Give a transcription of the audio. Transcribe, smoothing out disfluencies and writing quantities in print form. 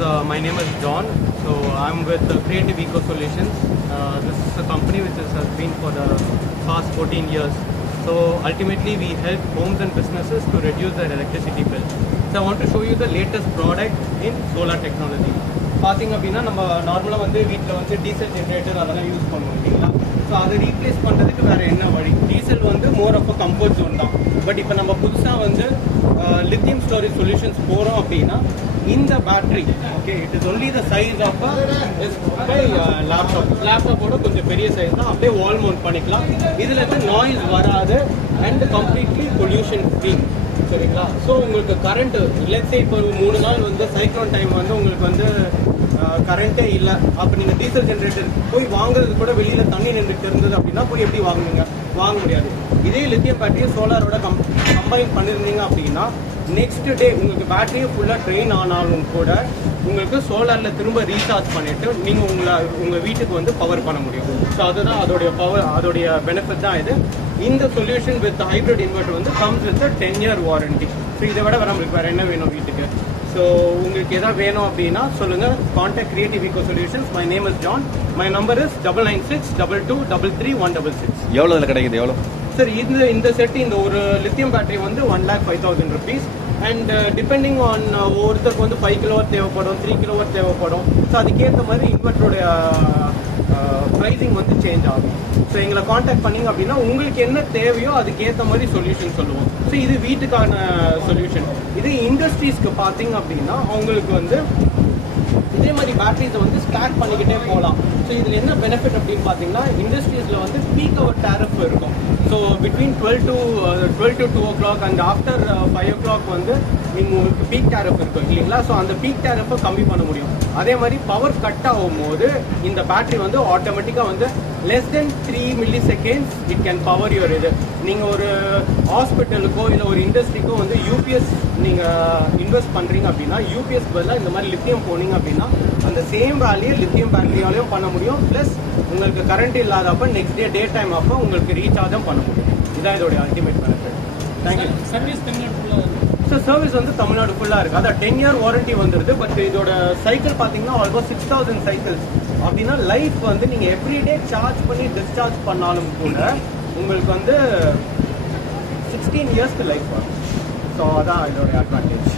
my name is John. So I'm with Creative Eco Solutions. This is a company which has been for the past 14 years. So ultimately we help homes and businesses to reduce their electricity bill. So I want to show you the latest product in solar technology. பார்த்தீங்க அப்படின்னா நம்ம நார்மலாக வந்து வீட்டில் வந்து diesel generator அதெல்லாம் use பண்ணுவோம் இல்லைங்களா. ஸோ அதை ரீப்ளேஸ் பண்ணுறதுக்கு வேறு என்ன வழி? டீசல் வந்து more of a comfort zone தான். பட் இப்போ நம்ம புதுசாக வந்து லித்தியம் ஸ்டோரேஜ் சொல்யூஷன்ஸ் போகிறோம் அப்படின்னா இந்த battery okay it is only the size of லேப்டாப்போட கொஞ்சம் பெரிய சைஸ் தான். அப்படியே வால் மவுண்ட் பண்ணிக்கலாம். இதில் வந்து நாய்ஸ் வராது அண்ட் கம்ப்ளீட்லி பொல்யூஷன் ஃப்ரீ. சரிங்களா. ஸோ உங்களுக்கு கரண்ட்டு லெட்ஸே இப்போ ஒரு 3 நாள் வந்து சைக்ளோன் டைம் வந்து உங்களுக்கு வந்து கரண்ட்டே இல்லை. அப்போ நீங்கள் டீசல் ஜென்ரேட்டர் போய் வாங்குறது கூட வெளியில் தண்ணி நின்றுட்டு இருந்தது அப்படின்னா போய் எப்படி வாங்குவீங்க? வாங்க முடியாது. இதே லித்தியம் பேட்டரியை சோலாரோட கம்பைன் பண்ணியிருந்தீங்க அப்படின்னா நெக்ஸ்ட் டே உங்களுக்கு பேட்டரியை ஃபுல்லாக ட்ரெயின் ஆனாலும் கூட உங்களுக்கு சோலாரில் திரும்ப ரீசார்ஜ் பண்ணிவிட்டு நீங்கள் உங்கள் வீட்டுக்கு வந்து பவர் பண்ண முடியும். ஸோ அதுதான் அதோடைய பெனிஃபிட் தான் இது. இந்த சொல்யூஷன் வித் ஹைப்ரிட் இன்வெர்டர் வந்து comes with 10 year warranty. So இதை விட நம்மளுக்கு வேறு என்ன வேணும் வீட்டுக்கு? ஸோ உங்களுக்கு எதாவது வேணும் அப்படின்னா சொல்லுங்கள். Contact creative eco solutions. My name is John. My number is 9962233166. எவ்வளோ இதில் கிடைக்குது? எவ்வளோ சார் இந்த செட் இந்த ஒரு லித்தியம் பேட்டரி வந்து 1,05,000 rupees. அண்ட் டிபெண்டிங் ஆன் ஒருத்தருக்கு வந்து 5 kW தேவைப்படும், 3 kW தேவைப்படும். ஸோ அதுக்கேற்ற மாதிரி இன்வெர்டருடைய ப்ரைஸிங் வந்து சேஞ்ச் ஆகும். ஸோ எங்களை காண்டாக்ட் பண்ணிங்க அப்படின்னா உங்களுக்கு என்ன தேவையோ அதுக்கேற்ற மாதிரி சொல்யூஷன் சொல்லுவோம். ஸோ இது வீட்டுக்கான சொல்யூஷன். இது இண்டஸ்ட்ரீஸ்க்கு பார்த்தீங்க அப்படின்னா அவங்களுக்கு வந்து இதே மாதிரி பேட்டரிஸை வந்து ஸ்டாக் பண்ணிக்கிட்டே போகலாம். ஸோ இதில் என்ன பெனிஃபிட் அப்படின்னு பார்த்தீங்கன்னா இண்டஸ்ட்ரீஸில் வந்து பீக் அவர் டேரிஃப் இருக்கும். So between 12 to 2 o'clock and after 5 o'clock வந்து நீங்கள் உங்களுக்கு பீக் டேரிஃப் இருக்கும் இல்லைங்களா. ஸோ அந்த பீக் டேரிஃபை கம்மி பண்ண முடியும். அதே மாதிரி பவர் கட் ஆகும்போது இந்த பேட்டரி வந்து ஆட்டோமேட்டிக்காக வந்து less than 3 milliseconds it can power your இது. நீங்கள் ஒரு ஹாஸ்பிட்டலுக்கோ இல்லை ஒரு இண்டஸ்ட்ரிக்கோ வந்து யூபிஎஸ் நீங்கள் இன்வெஸ்ட் பண்ணுறீங்க அப்படின்னா யூபிஎஸ் பதிலாக இந்த மாதிரி லித்தியம் போனீங்க அப்படின்னா அந்த சேம் வேலையை லித்தியம் பேட்டரியாலையும் பண்ண முடியும். ப்ளஸ் உங்களுக்கு கரண்ட் இல்லாதப்போ நெக்ஸ்ட் டே டைம் அப்போ உங்களுக்கு ரீசார்ஜும் பண்ண முடியும். இதான் இதோடைய ultimate benefit. Thank you. Service Tamil Nadu ஃபுல்லாக ஸோ சர்வீஸ் வந்து தமிழ்நாடு ஃபுல்லாக இருக்குது. அதான் 10 year வாரண்டி வந்துடுது. பட் இதோட சைக்கிள் பார்த்தீங்கன்னா ஆல்மோஸ்ட் 6000 cycles. அப்படின்னா லைஃப் வந்து நீங்கள் எவ்ரிடே சார்ஜ் பண்ணி டிஸ்சார்ஜ் பண்ணாலும் கூட உங்களுக்கு வந்து 16 years லைஃப் வரும். ஸோ அதான் இதோடைய அட்வான்டேஜ்.